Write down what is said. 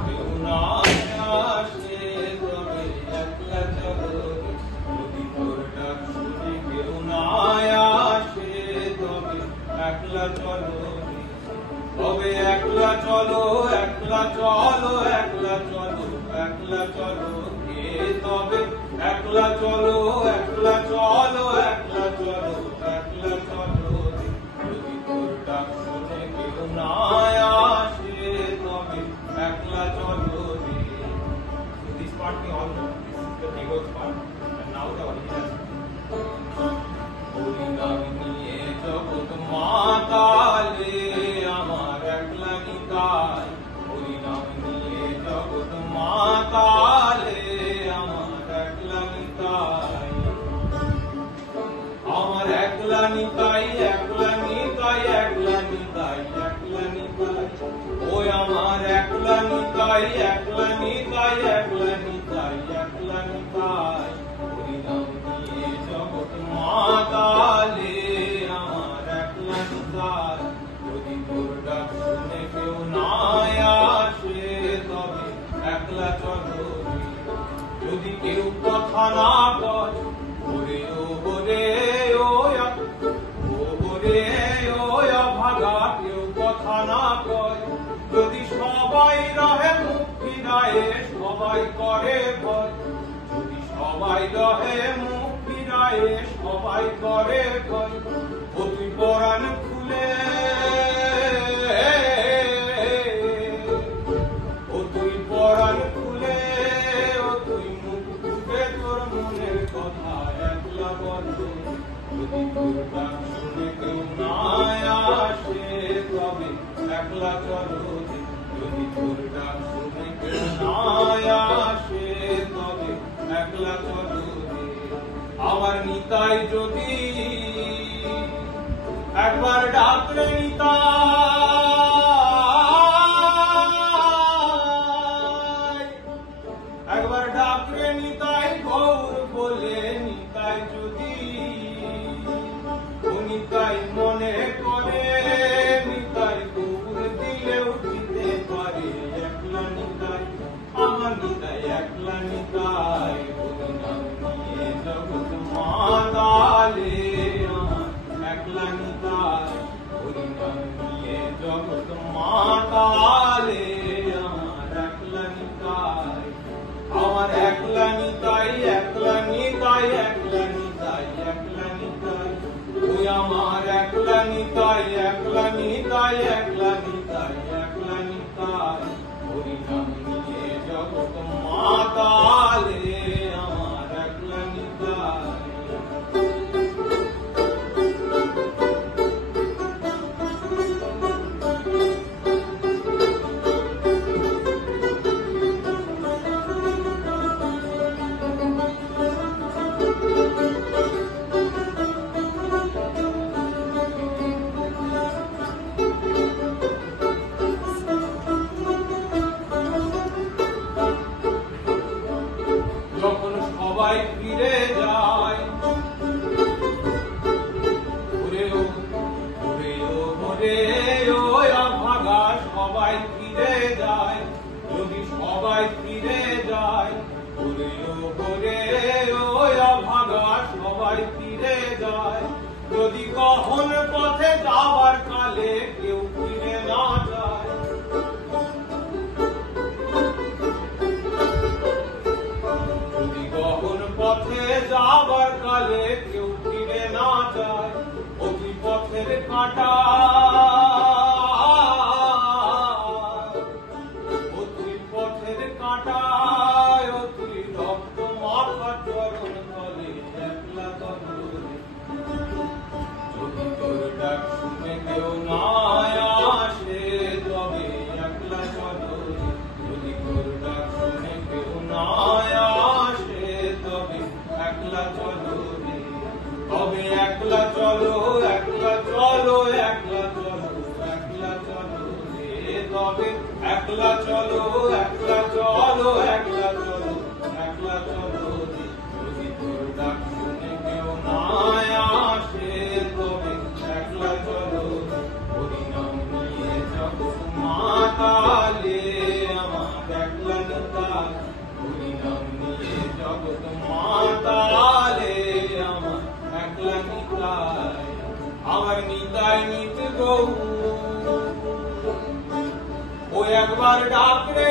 কেউ না আসে তবে একলা চলো যদি তোর ডাক শুনে কেউ না আসে তবে একলা চলো তবে একলা চলো একলা চলো একলা চলো একলা চলো কে তবে একলা চলো একলা চলো একলা চলো একলা চলো যদি তোর ডাক শুনে কেউ না আসে তবে একলা চলো this part we all know this is the Devo's part and now the original হরিনাম নিয়ে জগৎ মাতালে আমার একলা নিতাই হরিনাম নিয়ে জগৎ মাতালে আমার একলা নিতাই আমার একলা নিতাই একলা নিতাই একলা নিতাই একলা নিতাই ওই আমার একলা নিতাই একলা নিতাই একলা নিতাই একলা নিতাই হরিনাম নিয়ে জগৎ মাতালে আমার একলা নিতাই যদি তোর ডাক শুনে কেউ না আসে তবে একলা চলো যদি কেউ কথা না বলে ওরে ও ওরে ও ভাগা কেউ কথা না কয় যদি সবাই রহে মুক্তি রায়ে সবাই করে ভয় যদি সবাই রহে মুক্তি রায়ে সবাই করে ভয় ও তুই পরাণ খুলে ও তুই পরাণ খুলে ও তুই মুখ ফুটে তোর মনের কথা একলা বল যদি তোর ডাক শুনে কেউ না আসে তবে একলা চলো যদি তোর ডাক শুনে কেউ না আসে তবে একলা চলো আমার নিতাই যদি একবার ডাকলে নিতাই একবার ডাকলে নিতাই গৌর বলে নিতাই যদি নিতাই মনে করে নিতাই গৌর দিলেও দিতে পারে একলা নিতাই আমার নিতাই একলা নিতাই হরিনাম নিয়ে জগৎ মাতালে আমার একলা নিতাই হরিনাম নিয়ে জগৎ মাতালে আমার একলা নিতাই আমার একলা নিতাই একলা নিতাই একলা নিতাই একলা নিতাই ওই আমার একলা নিতাই একলা নিতাই একলা নিতাই একলা নিতাই হরিনাম নিয়ে জগৎ মাতালে আমার একলা নিতাই যখন সবাই ফিরে যায় ওরে ও ভাগা সবাই ফিরে যায় যদি সবাই ফিরে যায় ওরে ও ভাগা সবাই ফিরে যায় যদি কখন পথে যাবার কালে কেউ ফিরে না যায় যদি কখন পথে যাবার কালে কেউ ফিরে না যায় অতি পথের কাঁটা অতি পথের কাঁটায় অতি রক্ত মাথা চরণ তলে একলা তলে যদি তোর ডাক শুনে কেউ না আসে তবে একলা চলো যদি তোর ডাক শুনে কেউ না আসে তবে একলা চলো তবে একলা চলো একলা চলো একলা চলো একলা চলো তবে একলা চলো একলা চলো একলা চলো একলা চলো যদি তোর ডাক শুনে কেউ না আসে তবে একলা চলো হরিনাম নিয়ে জগৎ মাতালে আমার হরি নাম নিয়ে জগৎ মাতালে আমার একলা নিতাই, আমার নিতাই নিত গৌ। ও একবার ডাক রে